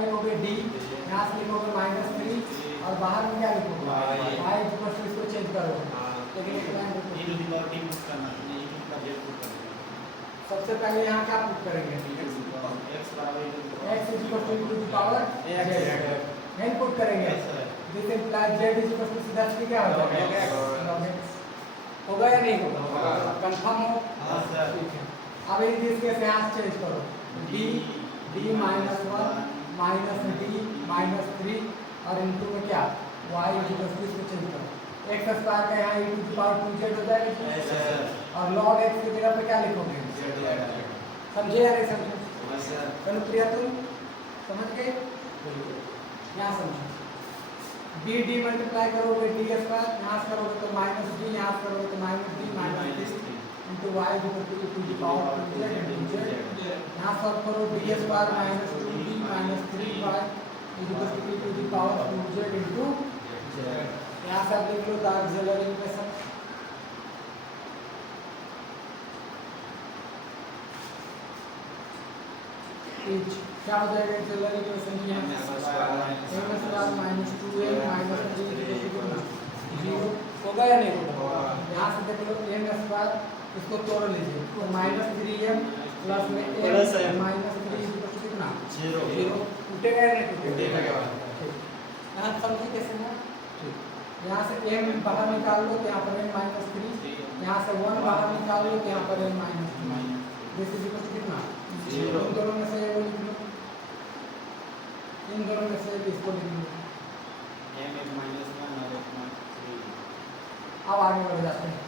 लिखोगे डी, यहाँ से लिखोगे -3 और बाहर में क्या लिखोगे y इक्वल टू, इसको चेंज करो। लेकिन एक लाइन सबसे पहले यहाँ क्या पुट करेंगे, x equal to two the power z put करेंगे। This implies z equal to सीधा सीधा क्या हो जाएगा, होगा या नहीं होगा, कंफर्म हो। ठीक है, अब इन दिस केस यहाँ चेंज करो, d -1 -d -3 और इनटू में क्या y इक्वल टू, इसको चेंज करो। x स्क्वायर का यहाँ e to the power 2z हो जाएगा और log x की जगह पे क्या लिखोगे, समझे या नहीं समझे। चलो प्रिया तुम समझ गए, यहाँ समझो। b d मल्टीप्लाई करोगे d स्क्वायर, यहाँ से करोगे तो -d, यहाँ से करोगे तो -d -3 into y equal to the power 2z into z। यहाँ सॉल्व करो d square -2d -3y equal to the power 2z into z। यहाँ से आप लिख लो द ऑक्सिलरी इक्वेशन। क्या हो जाएगा ऑक्सिलरी इक्वेशन की, m स्क्वायर -2m -3 0 होगा या नहीं होगा। यहाँ से देख लो m स्क्वायर, इसको तोड़ लीजिए तो -3m प्लस में m -3 कितना 0 टूटेगा या नहीं टूटेगा। यहाँ समझिए कैसे ना, यहाँ से m बाहर निकाल लो तो यहाँ पर m -3, यहाँ से 1 बाहर निकाल लो तो यहाँ पर m -3, this is equal to कितना 0। इन दोनों में से वो लिख लो, इन दोनों में से इसको लिख लो, m -1 और m -3। अब आगे बढ़ जाते हैं,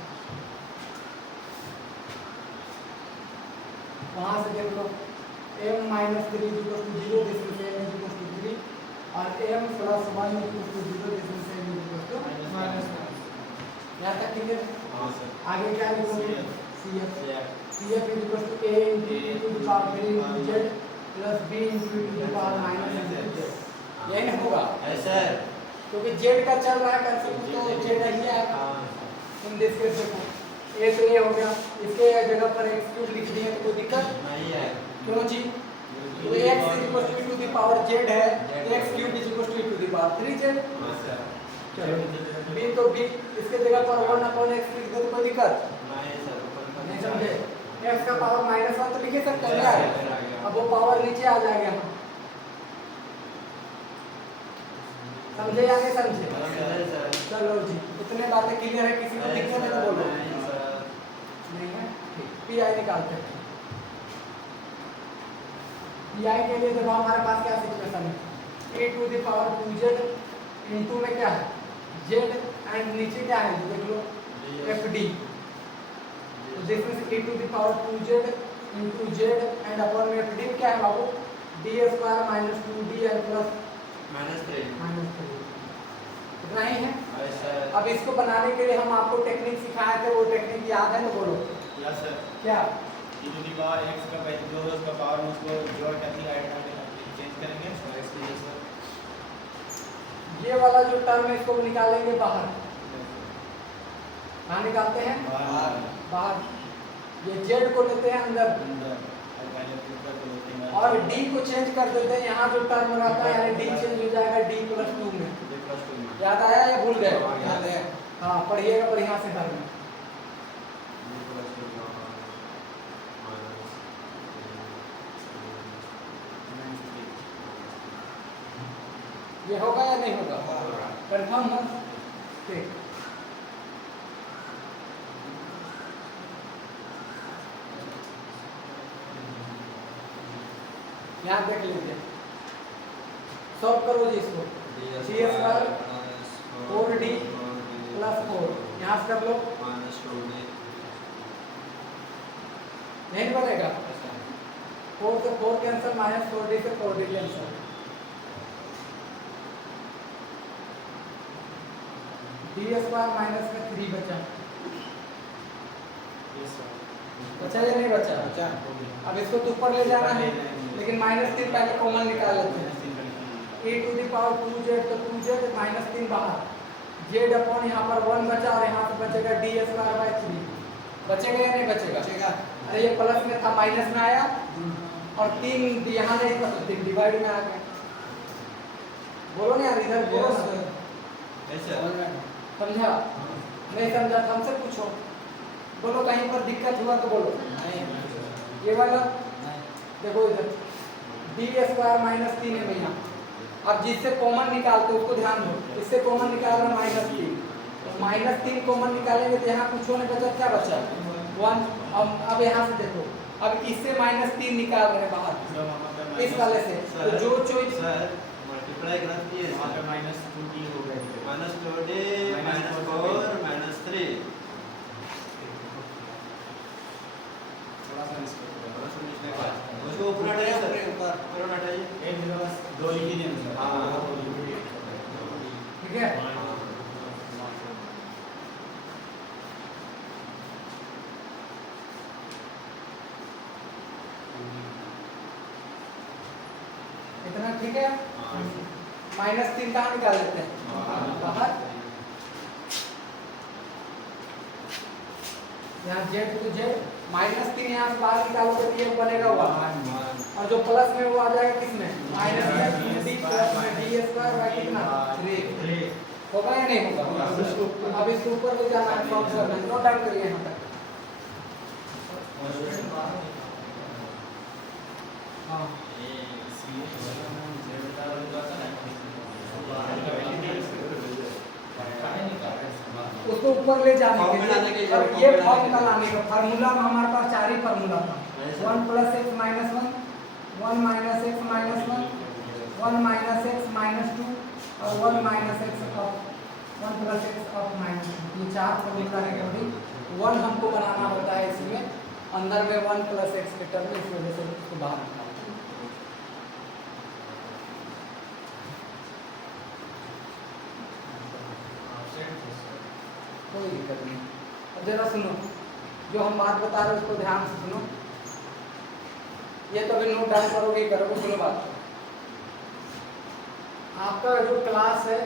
वहाँ से देख लो m -3 0, दिस इज m 3 और m + 1 0, दिस इज m -1। यहाँ तक ठीक है। आगे क्या लिखोगे, CF equal to a into the power 3 into z plus b into the power -z। यही नहीं होगा सर, क्योंकि z का चल रहा है कंसेप्ट तो z ही आएगा। इन दिस केस देखो a तो ये हो गया, इसके जगह पर x³ लिख दिए तो कोई दिक्कत नहीं है, क्यों जी, तो x equal to the power z है, x³ equal to the power 3z। चलो b तो b, इसके जगह पर 1/x लिख दो तो कोई दिक्कत नहीं, समझे। x का पावर -1 तो लिख ही सकते हैं, अब वो पावर नीचे आ जाएगा, समझे या नहीं समझे। चलो जी, इतने बातें क्लियर है, किसी को दिक्कत है तो बोलो, नहीं है ठीक। पी निकालते हैं, पी के लिए देखो हमारे पास क्या सिचुएशन है, a to the power 2z into में क्या है z एंड नीचे क्या है देख लो fd, this is a to the power 2z into z and upon में fd क्या है बाबू, d square -2d and plus -3 इतना ही है। अब इसको बनाने के लिए हम आपको टेक्निक सिखाए थे, वो टेक्निक याद है तो बोलो। Yes sir. क्या e to the power x का जो है उसका पावर में उसको जोड़ करके चेंज करेंगे और x के लिए ये वाला जो टर्म है इसको निकालेंगे बाहर, कहाँ निकालते हैं बाहर, ये z को लेते हैं अंदर और d को चेंज कर देते हैं। यहाँ जो टर्म रहता है यानी d चेंज हो जाएगा d + 2 में। याद आया या भूल गए, याद है, हाँ पढ़िएगा बढ़िया से घर में। ये होगा या नहीं होगा, कंफर्म हो, ठीक। यहाँ देख लीजिए, सॉल्व करो जी इसको, c² 4d + 4, यहाँ से कर लो नहीं बनेगा, 4 से 4 कैंसिल, -4d से 4d कैंसिल, d² माइनस में 3 बचा, बचा या नहीं बचा, अब इसको तो ऊपर ले जाना है, लेकिन -3 पहले कॉमन निकाल लेते हैं, a to the power 2z तो 2z -3 बाहर, z अपॉन यहाँ पर 1 बचा और यहाँ पे बचेगा d²/3, बचेगा या नहीं बचेगा, अरे ये प्लस में था माइनस में आया और 3 यहाँ नहीं था तो 3 डिवाइड में आ गया, बोलो ना यार, इधर बोलो ना। ऐसे समझा? नहीं समझा तो हमसे पूछो। बोलो कहीं पर दिक्कत हुआ तो बोलो। ये वाला देखो इधर डी स्क्वायर माइनस 3 है भैया। अब जिससे कॉमन निकालते उसको ध्यान दो, इससे कॉमन निकाल रहा -3, तो -3 कॉमन निकालेंगे तो यहाँ कुछ होने बचा, क्या बचा 1। अब यहाँ से देखो, अब इससे -3 निकाल रहे हैं बाहर इस वाले से, तो जो चीज सर मल्टीप्लाई करना चाहिए, वहाँ पे -2d हो गए, -2d -4 -3 थोड़ा सा लिखने का उसको ऊपर हटाइए सर, ऊपर हटाइए, एक बस 2 लिख दीजिए सर। हाँ ठीक है। इतना ठीक है। -3 कहाँ निकाल लेते हैं बाहर, यहाँ जेड टू जेड -3 यहाँ से बाहर निकालोगे तो ये बनेगा 1, और जो प्लस में वो आ जाएगा किसमें -d प्लस में d स्क्वायर बाई कितना 3 होगा या नहीं होगा। अब इसके ऊपर ले जाना है, सॉल्व करना है, नोट डाउन करिए यहाँ तक। हाँ उसको ऊपर ले जाने के लिए, और ये फॉर्म का लाने का फार्मूला में हमारे पास 4 ही फार्मूला था, 1 + x - 1, 1 - x - 1, 1 - x - 2, और 1 - x of 1 + x of -2। ये 4 फार्मूला है अभी 1 हमको बनाना होता है, इसमें अंदर में 1 + x के टर्म में, इस वजह से उसको बाहर निकालते हैं। कोई दिक्कत नहीं। अब जरा सुनो, जो हम बात बता रहे हैं उसको ध्यान से सुनो, ये तो अभी नोट डाउन करोगे ही करोगे। सुनो बात, आपका जो क्लास है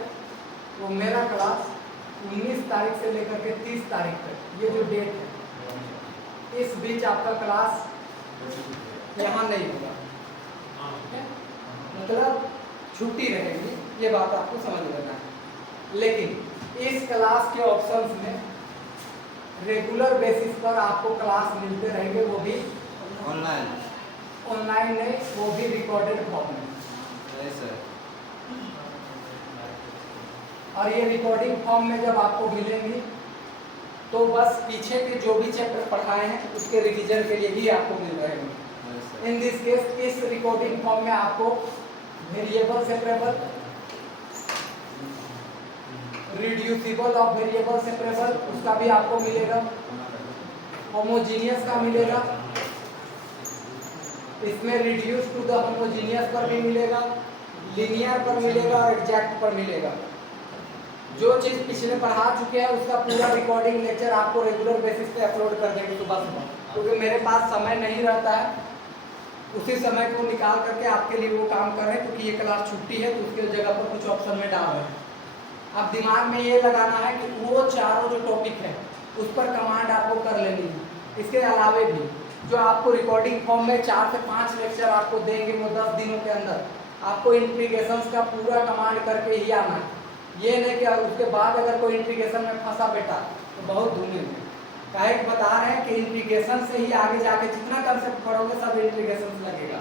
वो मेरा क्लास 19 तारीख से लेकर के 30 तारीख तक, ये जो डेट है इस बीच आपका क्लास यहाँ नहीं होगा, मतलब छुट्टी रहेगी, ये बात आपको समझ लेना है। लेकिन इस क्लास के ऑप्शंस में रेगुलर बेसिस पर आपको क्लास मिलते रहेंगे, वो भी ऑनलाइन नहीं, वो भी रिकॉर्डेड फॉर्म में। और ये रिकॉर्डिंग फॉर्म में जब आपको मिलेंगी तो बस पीछे के जो भी चैप्टर पढ़ाए हैं उसके रिवीजन के लिए ही आपको मिल रहे हैं। इन दिस केस इस रिकॉर्डिंग फॉर्म में आपको variable separable, reducible of variable separable उसका भी आपको मिलेगा, होमोजीनियस का मिलेगा, इसमें रिड्यूस टू द होमोजीनियस पर भी मिलेगा, लीनियर पर मिलेगा और एग्जैक्ट पर मिलेगा। जो चीज़ पिछले पढ़ा चुके हैं उसका पूरा रिकॉर्डिंग लेक्चर आपको रेगुलर बेसिस पे अपलोड कर देंगे सुबह सुबह, क्योंकि मेरे पास समय नहीं रहता है, उसी समय को निकाल करके आपके लिए वो काम कर रहे हैं, क्योंकि ये क्लास छुट्टी है तो उसके जगह पर कुछ ऑप्शन में डाल रहे हैं। अब दिमाग में ये लगाना है कि वो चारों जो टॉपिक है उस पर कमांड आपको कर लेनी है। इसके अलावे भी जो आपको रिकॉर्डिंग फॉर्म में 4 से 5 लेक्चर आपको देंगे, वो 10 दिनों के अंदर आपको इंट्रीगेशंस का पूरा कमांड करके ही आना है। ये नहीं कि उसके बाद अगर कोई इंट्रीगेशन में फंसा बेटा तो बहुत धूमिल है। काहे कि बता रहे हैं कि इंट्रीगेशन से ही आगे जाके जितना कंसेप्ट पढ़ोगे सब इंट्रीगेशन लगेगा।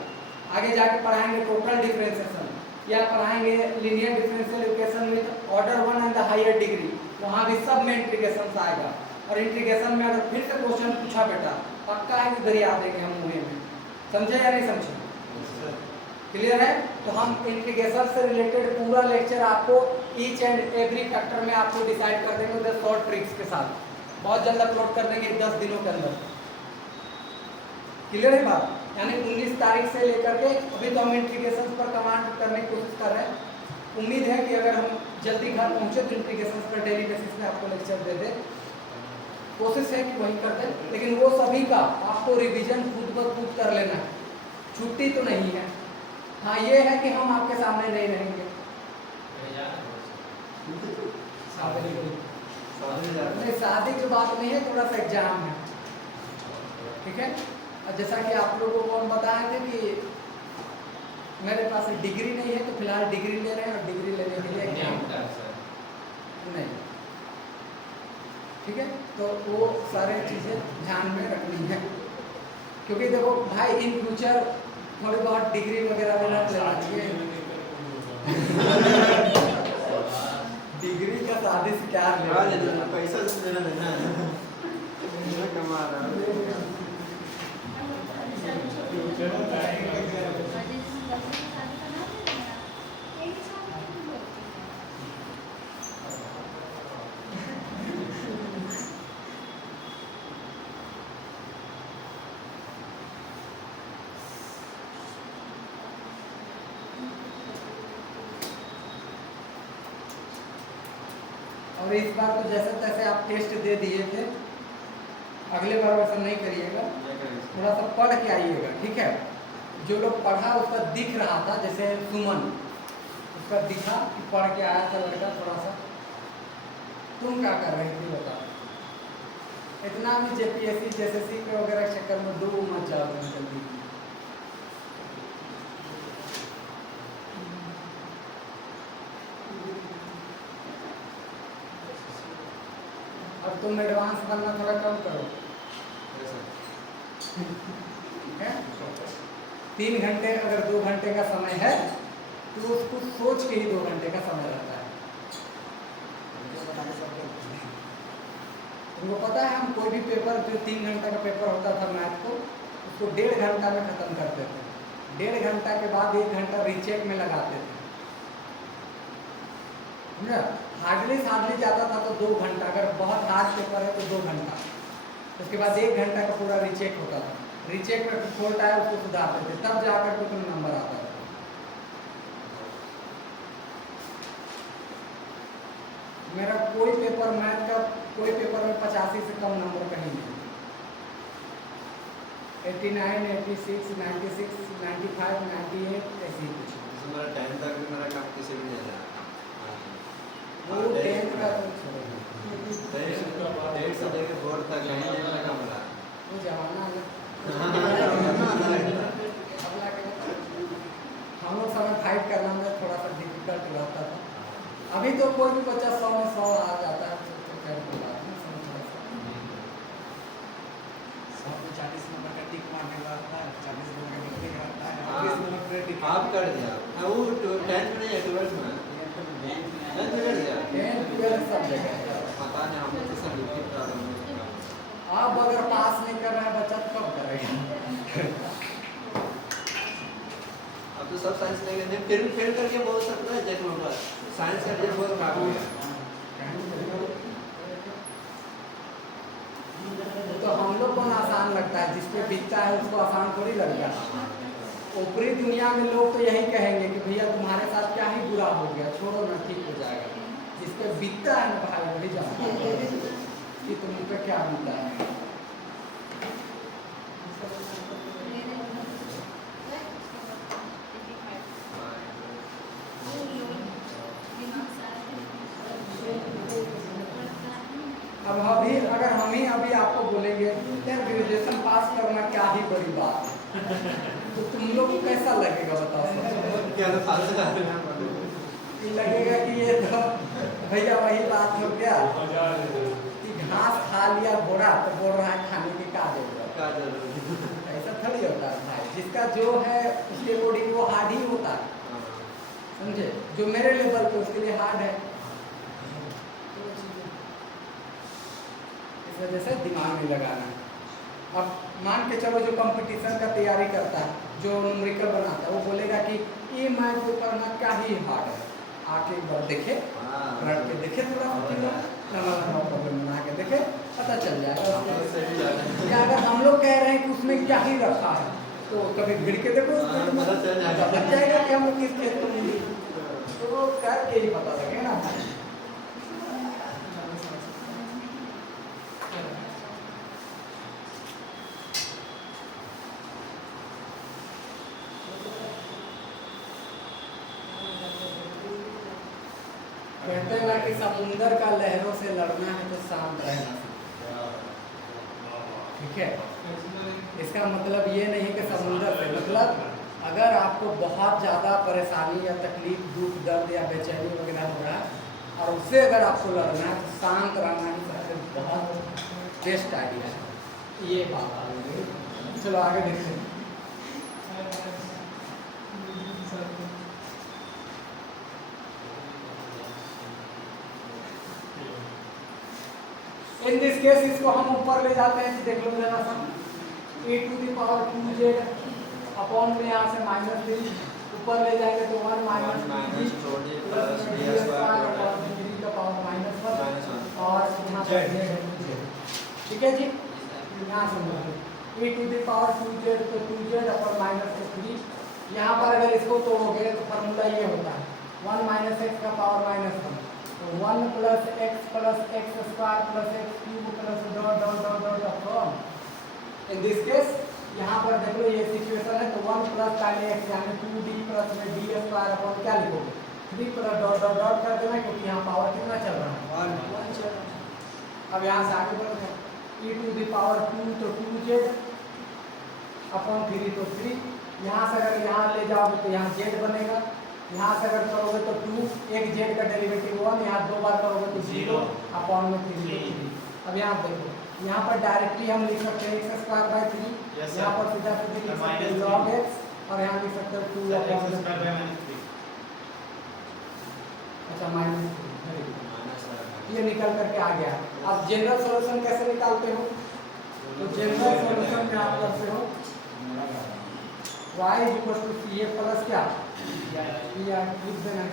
आगे जाके पढ़ाएंगे टोटल डिफरेंशिएशन, या पढ़ाएंगे linear differential equation with order 1 and the higher degree, वहाँ भी सब में इंट्रीगेशन आएगा। और इंट्रीगेशन में अगर फिर से क्वेश्चन पूछा बेटा पक्का है कि दरिया देंगे हम मुँह में, समझे या नहीं समझे? क्लियर है? तो हम इंट्रीगेशन से रिलेटेड पूरा लेक्चर आपको ईच एंड एवरी फैक्टर में आपको डिसाइड कर देंगे उधर शॉर्ट ट्रिक्स के साथ, बहुत जल्द अपलोड कर देंगे 10 दिनों के अंदर। क्लियर है बात? यानी 19 तारीख से लेकर के अभी तो हम इंट्रीगेशन पर कमांड करने की कोशिश कर रहे हैं। उम्मीद है कि अगर हम जल्दी घर पहुँचे तो इंट्रीगेशन पर डेली बेसिस में आपको लेक्चर दे दें, कोशिश है कि वही कर दें। लेकिन वो सभी का आपको रिविजन खुद ब खुद कर लेना है, छुट्टी तो नहीं है। हाँ ये है कि हम आपके सामने नहीं रहेंगे, शादी की बात नहीं है, थोड़ा सा एग्जाम है, ठीक है। और जैसा कि आप लोगों को हम बताए थे कि मेरे पास डिग्री नहीं है तो फिलहाल डिग्री ले रहे हैं और डिग्री नहीं। ठीक है, तो वो सारे चीज़ें ध्यान में रखनी है, क्योंकि देखो भाई इन फ्यूचर थोड़ी बहुत डिग्री वगैरह भी रख लेना चाहिए। डिग्री का शादी से क्या लेना, पैसा से लेना देना है, कमा रहा है। और इस बार तो जैसे तैसे आप टेस्ट दे दिए थे, अगले बार वैसा नहीं करिएगा, थोड़ा सा पढ़ के आइएगा। ठीक है, जो लोग पढ़ा उसका दिख रहा था, जैसे सुमन उसका दिखा कि पढ़ के आया था लड़का थोड़ा सा। तुम क्या कर रही थी बता? इतना भी जेपीएससी जेएसएससी के वगैरह चक्कर में डूब मत जाओ तुम जल्दी। अब तुम एडवांस बनना थोड़ा कम करो। ठीक है, 3 घंटे अगर 2 घंटे का समय है तो उसको सोच के ही 2 घंटे का समय रहता है। तुमको पता है हम कोई भी पेपर जो 3 घंटा का पेपर होता था मैथ को, उसको 1.5 घंटा में ख़त्म करते थे। 1.5 घंटा के बाद 1 घंटा रीचेक में लगाते थे। समझा? हार्डली जाता था तो 2 घंटा, अगर बहुत हार्ड पेपर है तो 2 घंटा, उसके बाद 1 घंटा का पूरा रीचेक होता था। रीचेक में फॉल्ट आया उसको सुधारते थे, तब जाकर के तुम्हें नंबर आता था। मेरा कोई पेपर मैथ का कोई पेपर में 85 से कम नंबर कहीं नहीं। 89, 86, 96, 95, 98 ऐसे ही कुछ। मेरा 10 तक भी मेरा काम किसी भी नहीं रहा। वो 10 का तो छोड़ो, 1.5 से लेकर बोर्ड तक कहीं नहीं मेरा काम रहा। वो जमाना है। हम लोग समय फाइट करना में थोड़ा सा डिफिकल्ट रहता था। अभी तो कोई भी बच्चा 100 में 100 आ जाता है, तो क्या बात है, समय थोड़ा सा 100 में 40 नंबर का टिक मारने का आता है, 40 नंबर का टिक आता है, 20 नंबर का टिक आप कर दिया। वो 10th में नहीं है, 12th में। 10th में कर दिया। 10 12 सब जगह है। पता नहीं, हम तो सब लिख रहा हूँ। अब अगर पास नहीं कर रहा है बच्चा तो कब करेगा? अब तो सब साइंस ले गए, फिर भी फेल करके बोल सकता है, देख लो बस साइंस का रिजल्ट बहुत खराब हो गया। तो हम लोग को आसान लगता है, जिसपे बीतता है उसको आसान थोड़ी लगता है। ऊपरी दुनिया में लोग तो यही कहेंगे कि भैया तुम्हारे साथ क्या ही बुरा हो गया, छोड़ो ना ठीक हो जाएगा। जिसपे बीतता है ना भाई वही जानता है कि तुम पे क्या बीता है। अब अभी अगर हम ही अभी आपको बोलेंगे यार ग्रेजुएशन पास करना क्या ही बड़ी बात है, तो तुम लोग को कैसा लगेगा बताओ? क्या तो फालतू का लगेगा कि ये तो भैया वही बात हो गया कि घास खा लिया घोड़ा तो बोल रहा है खाने की क्या जरूरत। ऐसा थोड़ी होता है भाई, जिसका जो है उसके अकॉर्डिंग वो हार्ड ही होता है। समझे? जो मेरे लेवल पे उसके लिए हार्ड है। इस वजह से दिमाग नहीं लगाना है। अब मान के चलो जो कंपटीशन का तैयारी करता है, जो न्यूमेरिकल बनाता है, वो बोलेगा कि ये मैथ पेपर ना क्या ही हार्ड है, आके एक बार देखे, रट के देखे, थोड़ा प्रॉब्लम बना के देखे, पता चल जाएगा। या अगर हम लोग कह रहे हैं कि उसमें क्या ही रखा है, तो कभी भिड़ के देखो उसमें लग जाएगा कि हम लोग किस खेत में मिली, तो वो करके ही पता लगेगा ना। कहते हैं ना कि समुंदर का लहरों से लड़ना है तो शांत रहना सीखो। ठीक है, इसका मतलब ये नहीं कि समुंदर से मतलब अगर आपको बहुत ज़्यादा परेशानी या तकलीफ, दुख, दर्द या बेचैनी वगैरह हो रहा है और उससे अगर आपको लड़ना है तो शांत रहना ही सबसे बहुत बेस्ट आइडिया है। ये बात आ गई। चलो आगे देखते हैं। इन दिस केस इसको हम ऊपर ले जाते हैं, देख लो जरा सा, e to the power 2z upon में यहाँ से -3 ऊपर ले जाएंगे तो 1 minus plus d square upon 3 का पावर -1 और यहाँ पर z। ठीक है जी, यहाँ से e to the power 2z तो 2z अपॉन -3। यहाँ पर अगर इसको तोड़ोगे तो फार्मूला ये होता है 1 माइनस एक्स का पावर -1 तो 1 plus x square plus x cube plus dot dot dot dot upon. In this case यहाँ पर देख लो ये सिचुएशन है तो 1 प्लस पहले एक्स यानी 2d प्लस में d स्क्वायर अपॉन क्या लिखोगे 3 प्लस डॉट डॉट डॉट कर देना, क्योंकि यहाँ पावर कितना चल रहा है 1 चल रहा है। अब यहाँ से आगे बढ़ते हैं, e टू द पावर 2 तो 2z अपॉन 3 तो 3। यहाँ से अगर यहाँ ले जाओगे तो यहाँ z बनेगा, यहाँ से अगर करोगे तो 2, एक z का डेरिवेटिव 1, यहाँ दो बार करोगे तो 0 अपॉन में 3 तो 3। अब यहाँ देखो यहाँ पर डायरेक्टली हम लिख सकते हैं x स्क्वायर बाय 3, यहाँ पर सीधा सीधे लिख सकते हैं log x और यहाँ लिख सकते हैं 2 अपॉन में 3। अच्छा -3 ये निकल करके आ गया। अब जनरल सॉल्यूशन कैसे निकालते हो, तो जनरल सॉल्यूशन में आप करते हो y equal to C A plus क्या लिख देना है।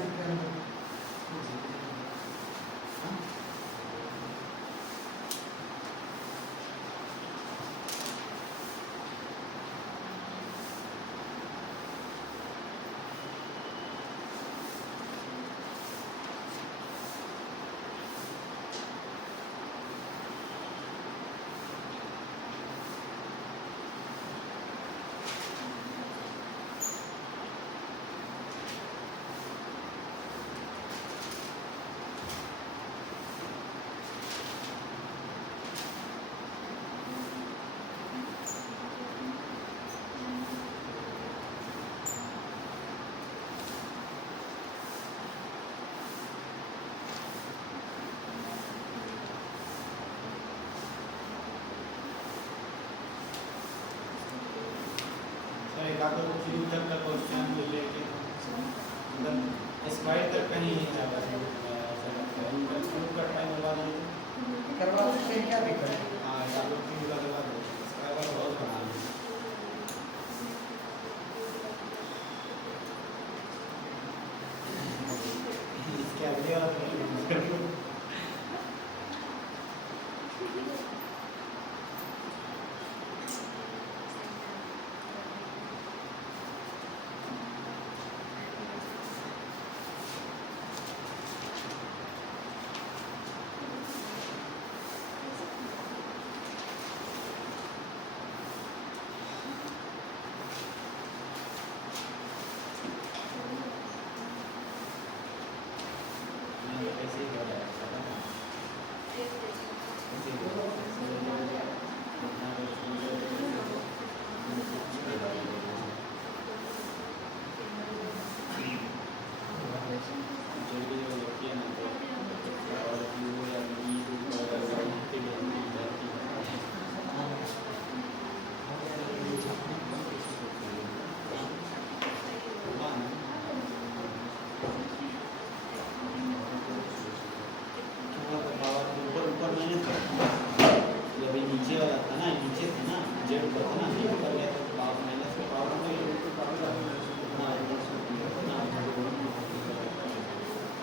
तक का क्वेश्चन जो लेके मतलब स्क्वायर तक कहीं नहीं जा रहा है, का टाइम करवा सकते हैं क्या दिक्कत है। हाँ या तो क्यों लगा दो स्क्वायर बहुत बना है। इसके अगले वाला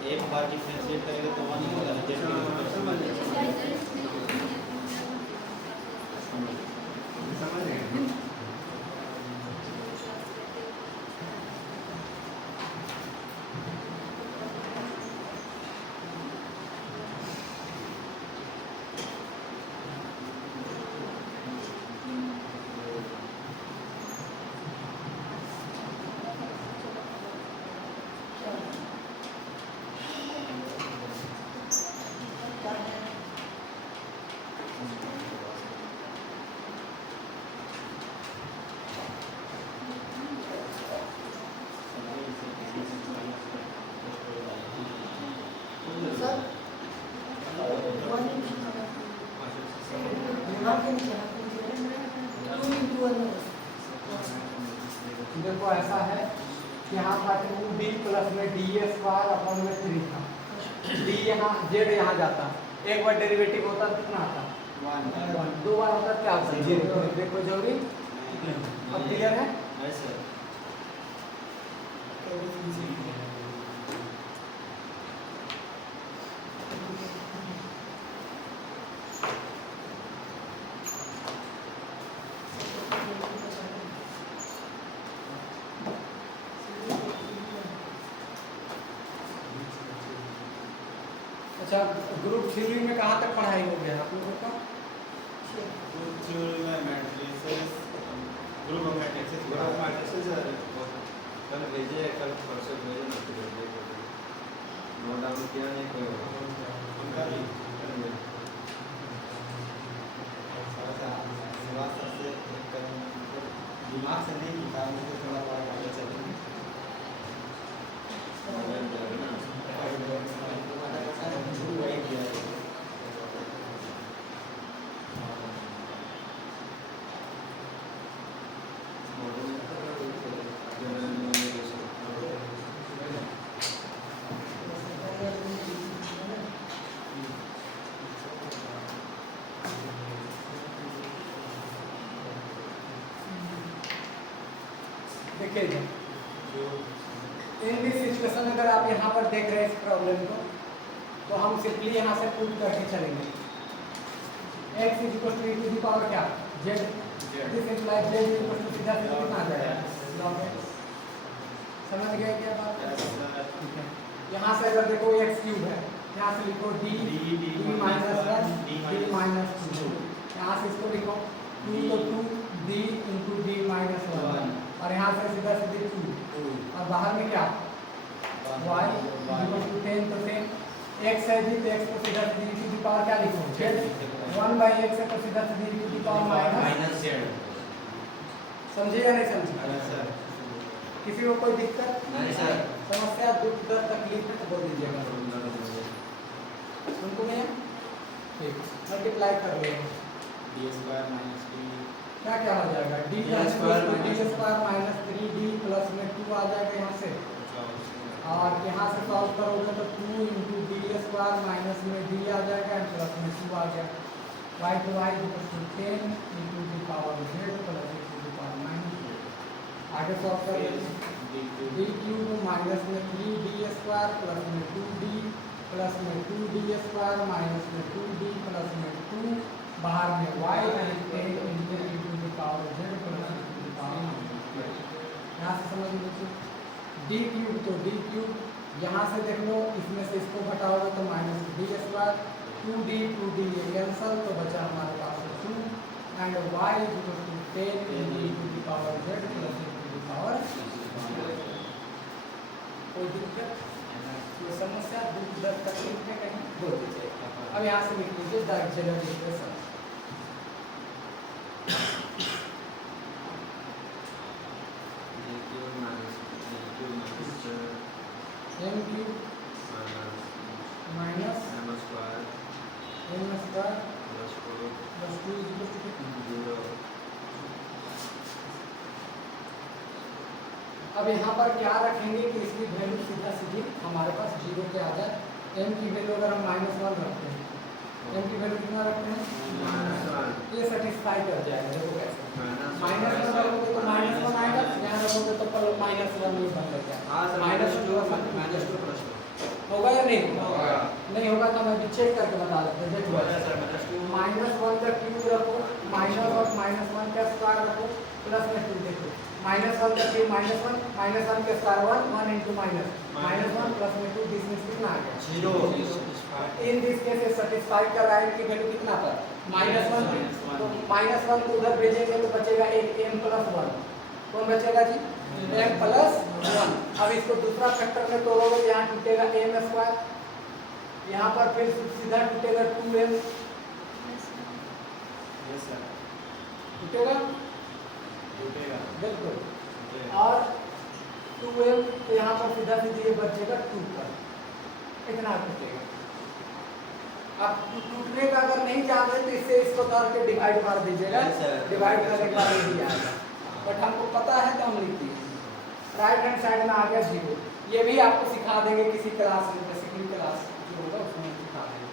एक बार डिफरेंशिएट करेंगे तो वन होगा ना जेड समझ रहे हैं। यहाँ था 2d प्लस में ds स्क्वायर अपॉन में 3 था। d यहाँ z यहाँ जाता, एक बार डेरिवेटिव होता तो कितना आता 1, दो बार होता क्या होता 0। देखो जरूरी अब क्लियर है। अच्छा, ग्रुप थ्योरी में कहाँ तक पढ़ाई हो गया आप लोगों का? ग्रुप थ्योरी में मैट्रिसेस, ग्रुप ऑफ मैट्रिसेस कल भेजे, कल परसों भेजे, नोट डाउन किया नहीं कोई उनका भी दिमाग से नहीं निकाल, मुझे थोड़ा पता चला देखिए इन दिस सिचुएशन अगर आप यहाँ पर देख रहे हैं इस प्रॉब्लम को, तो हम सिंपली यहाँ से प्रूव करके चलेंगे। x is equal to e to the power क्या z, this implies z is equal to सीधा सीधा कितना आ जाएगा log x। समझ गए क्या बात? ठीक है, यहाँ से अगर देखो x क्यूब है, यहाँ से लिखो d माइनस 1 d माइनस 2, यहाँ से इसको लिखो 2 तो 2d इंटू d माइनस 1, और यहाँ से सीधा सीधे 2, और बाहर में क्या y इक्वल टू 10, तो 10 x है जी, तो x को सीधा सीधे e टू द पावर क्या लिखो z, 1/x है तो सीधा सीधे e to the power minus z। समझे या नहीं समझे? किसी को कोई दिक्कत नहीं सर? समस्या, दुख, दर्द, तकलीफ है तो बोल दीजिएगा। उनको नहीं है? ठीक, मल्टीप्लाई कर लो d स्क्वायर माइनस 3 क्या क्या हो जाएगा d square minus 3d plus में 2 आ जाएगा यहाँ से, और यहाँ से सॉल्व करोगे तो 2 इंटू d स्क्वायर माइनस में d आ जाएगा एंड प्लस में 2 आ गया। y to y equal to 10 into the power z plus e to the power minus 2। आगे सॉल्व करेंगे d क्यूब माइनस में 3d स्क्वायर प्लस में 2d प्लस में 2d square minus में 2d प्लस में 2, बाहर में y and 10 into e to the power z plus e to the power minus 2। यहाँ से समझ लीजिए d क्यूब, तो d क्यूब यहाँ से देख लो, इसमें से इसको घटाओगे तो माइनस d स्क्वायर, 2d ये कैंसल, तो बचा हमारे पास 2 and y equal to 10 into e to the power z plus e to the power. कोई दिक्कत, कोई समस्या, दुख दर्द तकलीफ है कहीं बोल दीजिए। अब यहाँ से लिख लीजिए direct general equation m cube minus m square plus 2 equal to कितना 0। अब यहाँ पर क्या रखेंगे कि इसकी वैल्यू सीधा सीधी हमारे पास 0 के आ जाए। m की वैल्यू अगर हम -1 रखते हैं, m की वैल्यू कितना रखते हैं, ये सेटिस्फाई कर जाएगा। देखो कैसे -1 रखोगे तो -1 आएगा, यहाँ रखोगे तो -1 ही बन जाएगा। -2 होगा या नहीं होगा? नहीं होगा तो मैं भी चेक करके बता देते हैं। देखो -1 का क्यूब रखो, माइनस और -1 का स्क्वायर रखो, प्लस में 2 देखो -1 का क्यूब -1 -1 का स्क्वायर 1 इंटू -1 प्लस में 2, दिस मींस कितना आ गया 0। इन दिस केस सेटिस्फाई कर रहा है कि वैल्यू कितना पर -1, तो -1 को उधर भेजेंगे तो बचेगा एक m प्लस 1, कौन बचेगा जी m प्लस 1। अब इसको दूसरा फैक्टर में तोड़ोगे तो यहाँ टूटेगा m स्क्वायर, यहाँ पर फिर सीधा टूटेगा 2m, टूटेगा बिल्कुल, और 2m तो यहाँ पर सीधा सीधे ये बचेगा 2 पर, इतना टूटेगा। अब टूटने का अगर नहीं जानते तो इससे इसको तोड़ के डिवाइड मार दीजिएगा, डिवाइड करने के बाद यही आएगा, बट हमको पता है तो हम लिख दिए। राइट हैंड साइड में आ गया 0। ये भी आपको सिखा देंगे किसी क्लास में, बेसिकली क्लास जो होगा उसमें सिखा देंगे।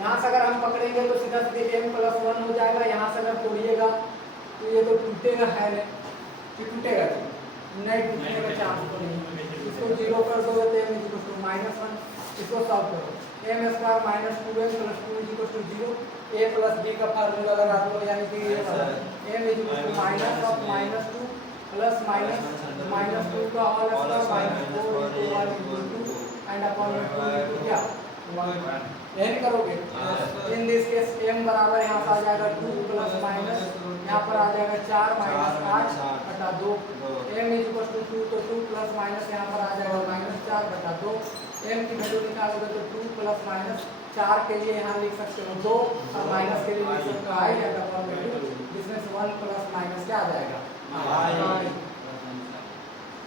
यहाँ से अगर हम पकड़ेंगे तो सीधा सीधे m+1 हो जाएगा। यहाँ से अगर तोड़िएगा तो ये तो टूटेगा है कि टूटेगा नहीं, टूटने का चांस तो नहीं। इसको 0 कर दो तो m=-1, इसको सॉल्व करो। m² - 2m + 2 = 0। a + b का फार्मूला लगा दो, यानी कि ये वाला m -2 + -2 का होल स्क्वायर -4 × 1 × 2 एंड अपॉन 2 × क्या 1 एन करोगे। इन दिस केस m बराबर यहाँ से आ जाएगा 2 ± यहाँ पर आ जाएगा 4 - 8 / 2। m = 2 तो 2 ± यहाँ पर आ जाएगा -4 / 2। m की वैल्यू निकालोगे तो 2 ± 4 के लिए यहाँ लिख सकते हो 2 और माइनस के लिए लिख सकते हो i अपॉन 2, जिसमें से 1 ± क्या आ जाएगा i।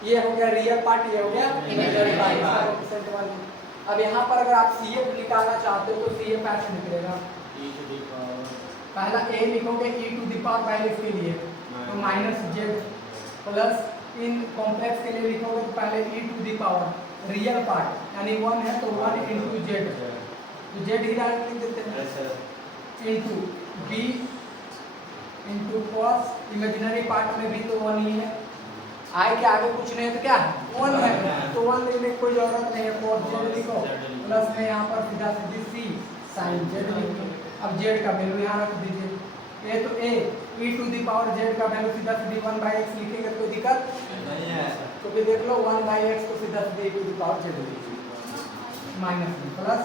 ये हो गया रियल पार्ट, ये हो गया इमेजिनरी पार्ट। अब यहाँ पर अगर आप CF निकालना चाहते हो तो CF ऐसे निकलेगा। पहला a लिखोगे e⁻, पहले इसके लिए तो -z प्लस इन कॉम्प्लेक्स के लिए लिखोगे तो पहले e⁻, रियल पार्ट यानी 1 है तो 1 × z, तो z ही डायरेक्ट लिख देते हैं, into b × cos, imaginary part में भी तो 1 ही है, i के आगे कुछ नहीं है तो क्या 1 है, तो 1 लिखने की कोई जरूरत नहीं है, cos z लिखो प्लस में यहाँ पर सीधा सीधी c sin z लिखो। अब z का वैल्यू यहाँ रख दीजिए, a तो a e⁻z का वैल्यू सीधा सीधी 1/x लिखेंगे कोई दिक्कत नहीं है, तो भी देख लो 1/x को सीधा सीधे e⁻z लिखिए माइनस में प्लस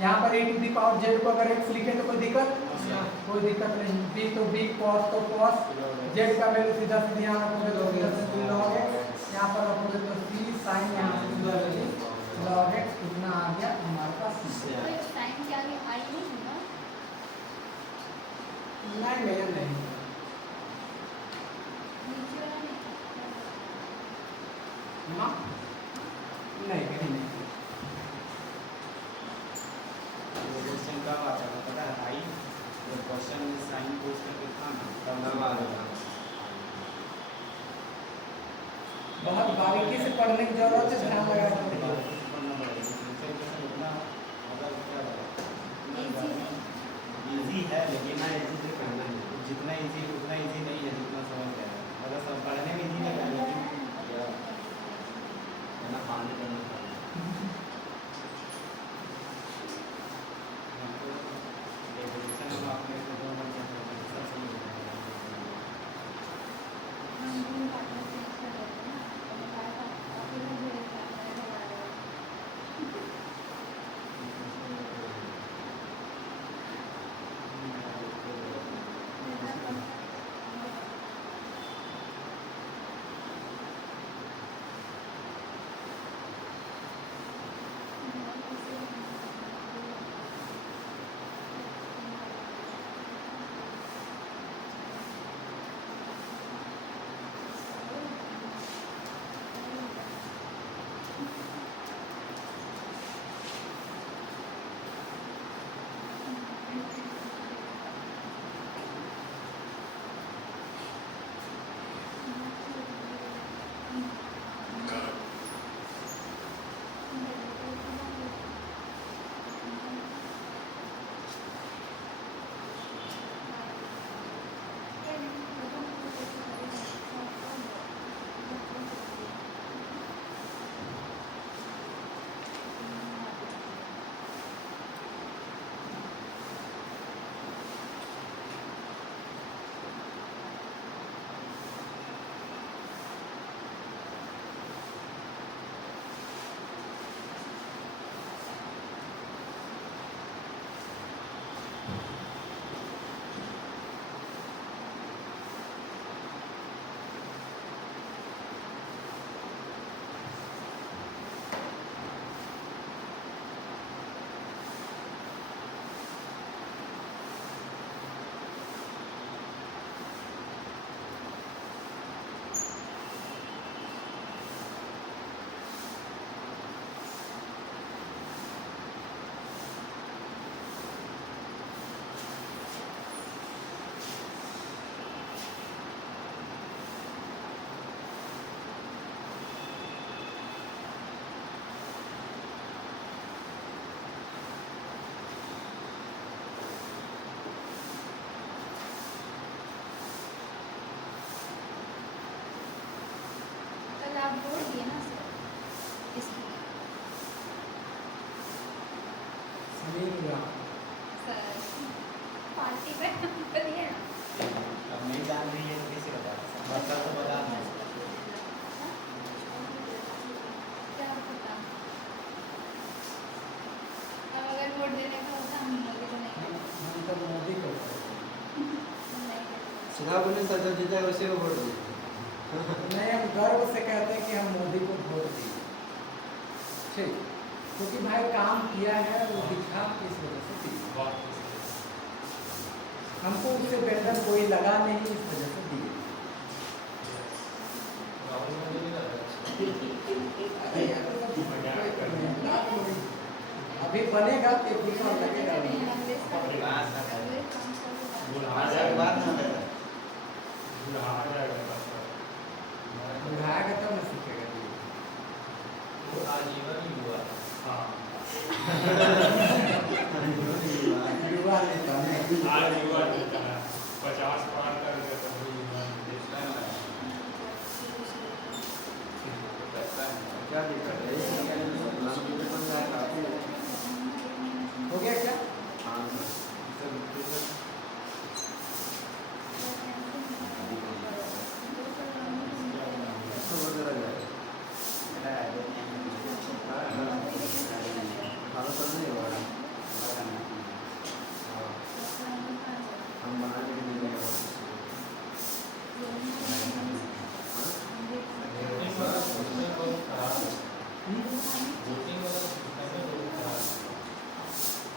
यहाँ पर e⁻z को अगर x लिखे तो कोई दिक्कत नहीं। b तो b cos तो cos, z का वैल्यू सीधा सीधे यहाँ रखोगे तो सीधा सीधे log x, यहाँ पर रखोगे तो c sin यहाँ से सीधा सीधे log x, कितना आ गया हमारे पास c। साइन के आगे i नहीं होगा? नहीं मेजर नहीं, नीचे वाला नहीं कहीं नहीं। क्वेश्चन कब आता है पता है आई, जब क्वेश्चन में साइन पोस्ट करके था ना तब आ रहा था। बहुत बारीकी से पढ़ने की जरूरत है, ध्यान लगा के इजी है लेकिन ना इजी से करना है, जितना इजी उतना इजी नहीं है जितना समझ गया है, मतलब सब पढ़ने में इजी लगा लेकिन ना पानी करना सर पार्टी पे करिए ना अब नहीं जान रही है तो किसी का बता तो बता नहीं क्या पता अब अगर वोट देने का होता हम लोग तो नहीं मोदी को चुनाव में सजा जीता है उसी को वोट दे नहीं, हम गर्व से कहते हैं कि हम मोदी को वोट दिए। ठीक, क्योंकि भाई काम किया है वो दिखा इस वजह से दिया। हमको उससे बेहतर कोई लगा नहीं, इस वजह से दिए। अभी बनेगा तो कुछ और लगेगा नहीं। बुढ़ाएगा तब न सीखेगा जी। युवा नेता नहीं। 50 पार कर गया था क्या दिक्कत है हो गया क्या? हाँ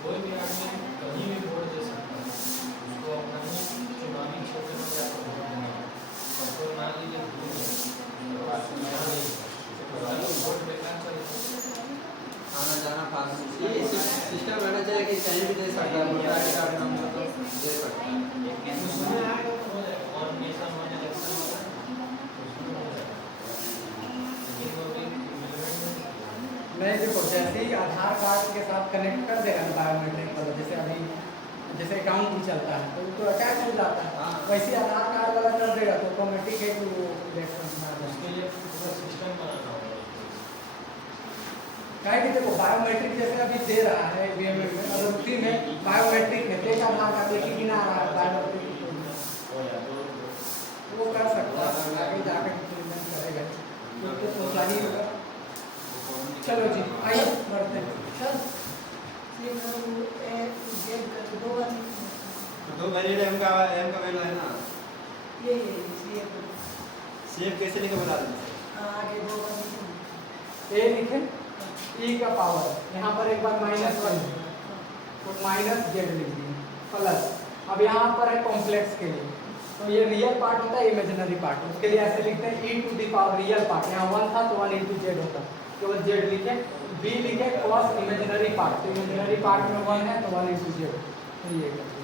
कोई भी आदमी कहीं भी वोट दे सकता है, उसको अपना ही चुनावी क्षेत्र में जाकर वोट देना है। और कोई मान लीजिए भूल गए, वोट बेकार चलेगा। आना जाना पास ये सिस्टम रहना चाहिए कि कहीं भी दे सकता है वोटर आई कार्ड नंबर तो दे सकता है उसमें आएगा तो हो जाएगा, और नेता मान इलेक्शन होगा उसमें हो जाएगा। लेकिन वो भी नहीं, देखो जैसे ही आधार कार्ड के साथ कनेक्ट कर देगा ना बायोमेट्रिक वाला, जैसे अभी जैसे अकाउंट भी चलता है तो अटैच हो जाता है, हाँ। वैसे आधार कार्ड वाला कर देगा तो ऑटोमेटिक है कि वो इलेक्शन में आ जाएगा। उसके लिए पूरा सिस्टम बनाना होगा। काहे कि देखो बायोमेट्रिक जैसे अभी दे रहा है ईवीएम में, अगर उसी में बायोमेट्रिक में एक आधार कार्ड लेके गिना रहा है बायोमेट्रिक वो कर सकता है, आगे जाकर इम्प्लीमेंट करेगा तो सही होगा। चलो जी आइए बढ़ते हैं। चल तो वैलिड एम का वैल्यू है ना सेव कैसे लिखे बता दें ए लिखे ई का पावर यहाँ पर एक बार -1 तो -z लिख दिए प्लस। अब यहाँ पर है कॉम्प्लेक्स के लिए, तो ये रियल पार्ट होता है इमेजिनरी पार्ट, उसके लिए ऐसे लिखते हैं e to the power real part. यहाँ 1 था तो 1 × z होता, केवल z लिखे। b लिखे cos इमेजिनरी पार्ट, तो इमेजिनरी पार्ट में 1 है तो 1 × z, तो ये करते हैं।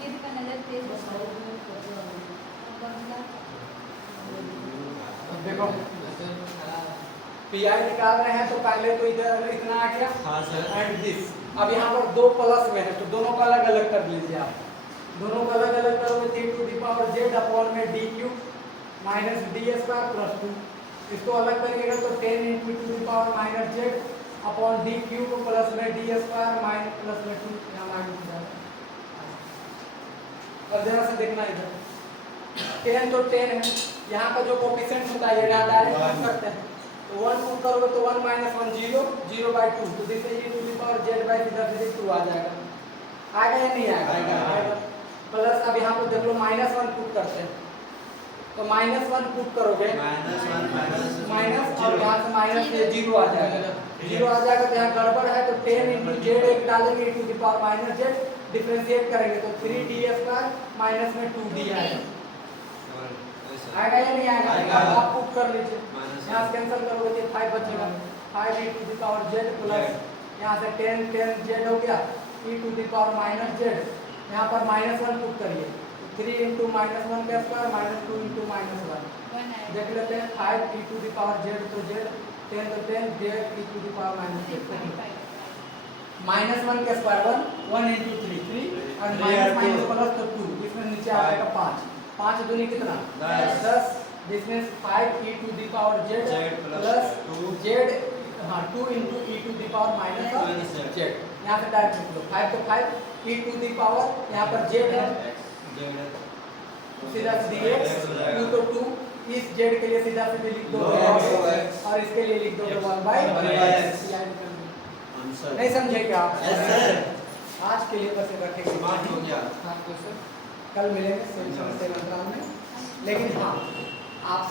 जिसका नजर तेज देखो पीआई निकाल रहे हैं तो पहले तो इधर इतना आ गया हाँ सर एंड दिस। अब यहाँ पर 2 प्लस में है तो दोनों को अलग अलग कर लीजिए आप। दोनों को अलग अलग करोगे 3 to the power z upon में d³ माइनस d² प्लस 2। इसको अलग करिएगा तो 10 × to the power -z upon d³ plus में d² माइनस प्लस में 2 यहाँ माइनस हो जाएगा। और जरा से देखना इधर 10 तो 10 है, यहाँ का जो कोफिशिएंट होता है ये डायरेक्ट कर सकते हैं तो 1 पुट करोगे तो 1 - 1 0 0/2 तो this is e to the power z/2 आ जाएगा। आएगा या नहीं आएगा? आएगा। प्लस अब यहाँ पर देख लो -1 पुट करते हैं तो -1 पुट करोगे माइनस और यहाँ से माइनस ये 0 आ जाएगा। 0 आ जाएगा तो यहाँ गड़बड़ है तो 10 × z एक डालेंगे e to the power -z differentiate करेंगे तो 3d² माइनस में 2d आएगा। आएगा या नहीं आएगा? आएगा। आप पुट कर लीजिए। माइनस यहाँ से कैंसिल करोगे तो 5 बचेगा। 5 e to the power z plus यहाँ से 10 z हो गया e to the power minus z। यहाँ पर -1 पुट करिए। 3 इंटू -1 का स्क्वायर -2 इंटू -1 देख लेते हैं। 5 e to the power z तो z 10 तो 10 z e to the power -z -1 का स्क्वायर 1 इंटू 3 और माइनस प्लस तो 2 इसमें नीचे आ जाएगा 5 5 दूनी कितना 10 this means 5 e to the power z plus 2z हाँ 2 into e to the power minus z यहाँ से डायरेक्ट लिख लो 5 तो 5 e टू द पावर यहाँ पर z है सीधा सीधी x 2 तो 2 इस z के लिए सीधा सीधे लिख दो और इसके लिए लिख दो 1/x नहीं समझे क्या आप? Yes sir. आज के लिए बस रखेंगे। स्मार्ट हो गया। हाँ तो सर कल मिलेंगे सेम समय सेम अंतराल में। लेकिन हाँ आपसे